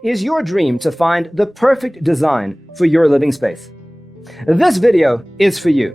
Is your dream to find the perfect design for your living space? This video is for you.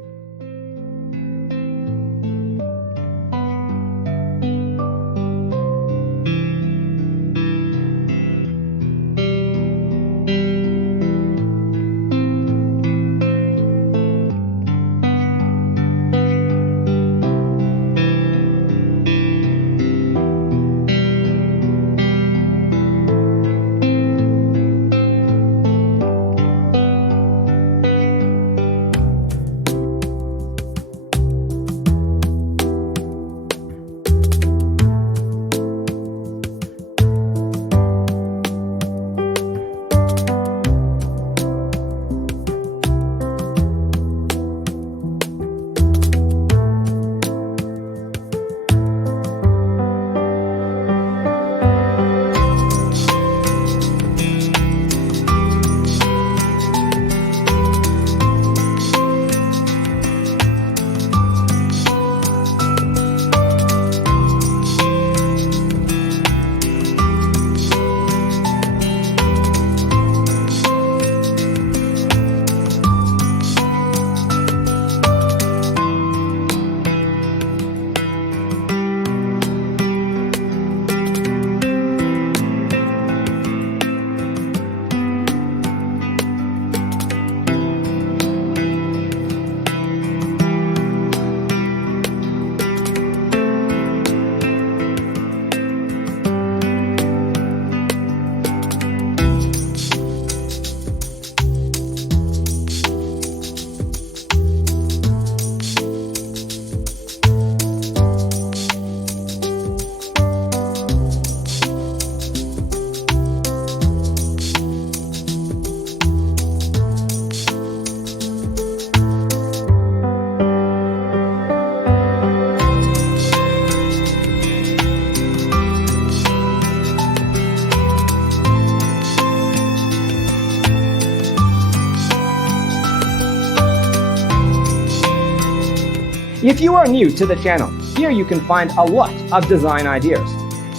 If you are new to the channel, here you can find a lot of design ideas.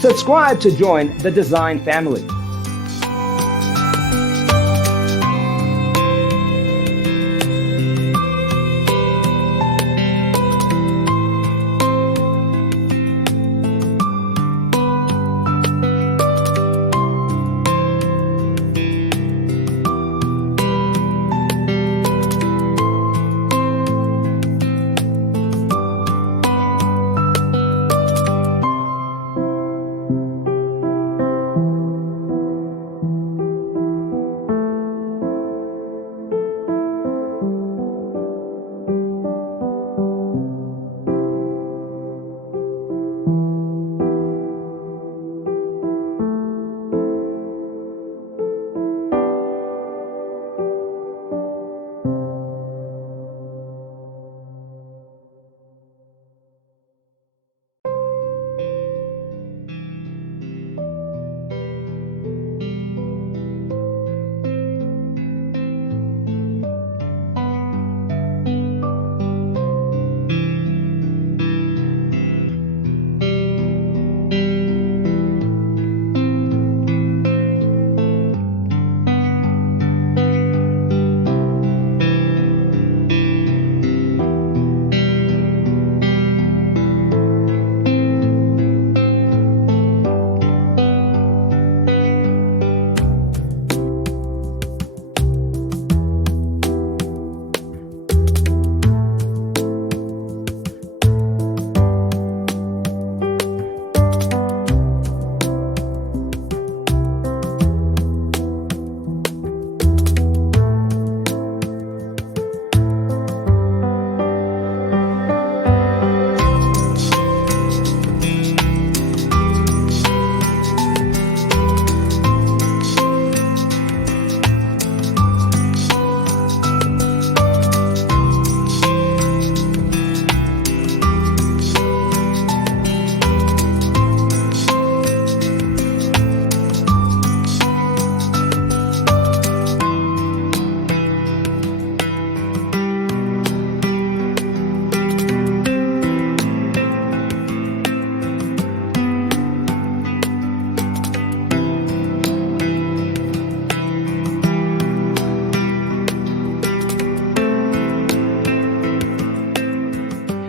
Subscribe to join the design family.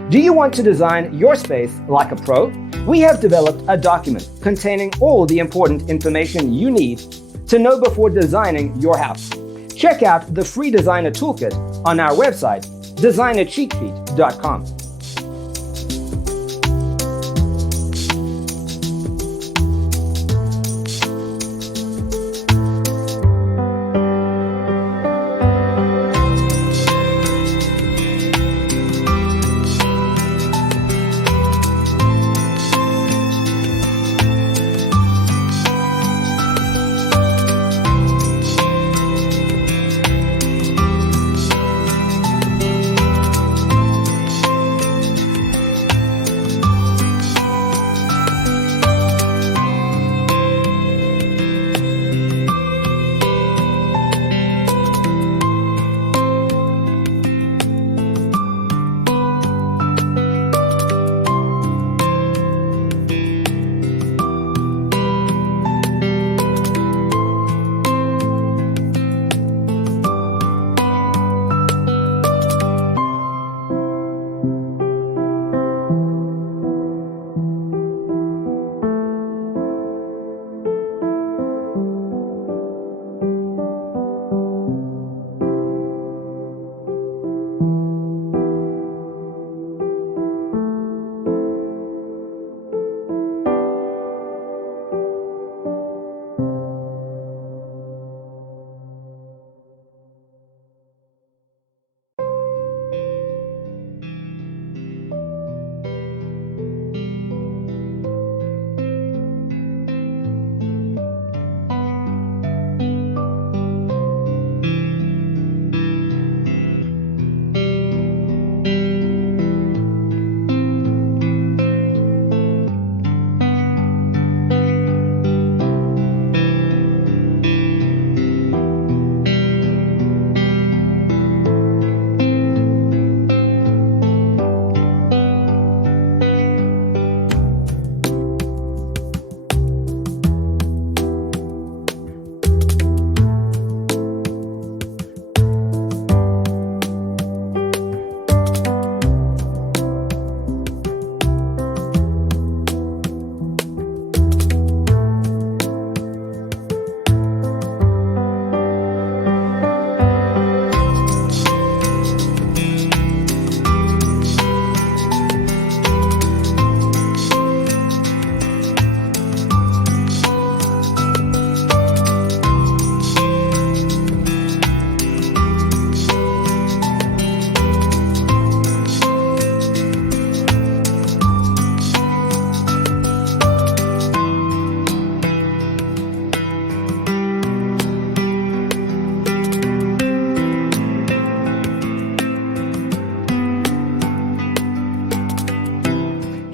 Do you want to design your space like a pro? We have developed a document containing all the important information you need to know before designing your house. Check out the free designer toolkit on our website, designercheatsheet.com.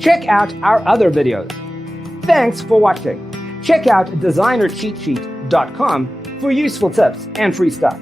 Check out our other videos. Thanks for watching. Check out designercheatsheet.com for useful tips and free stuff.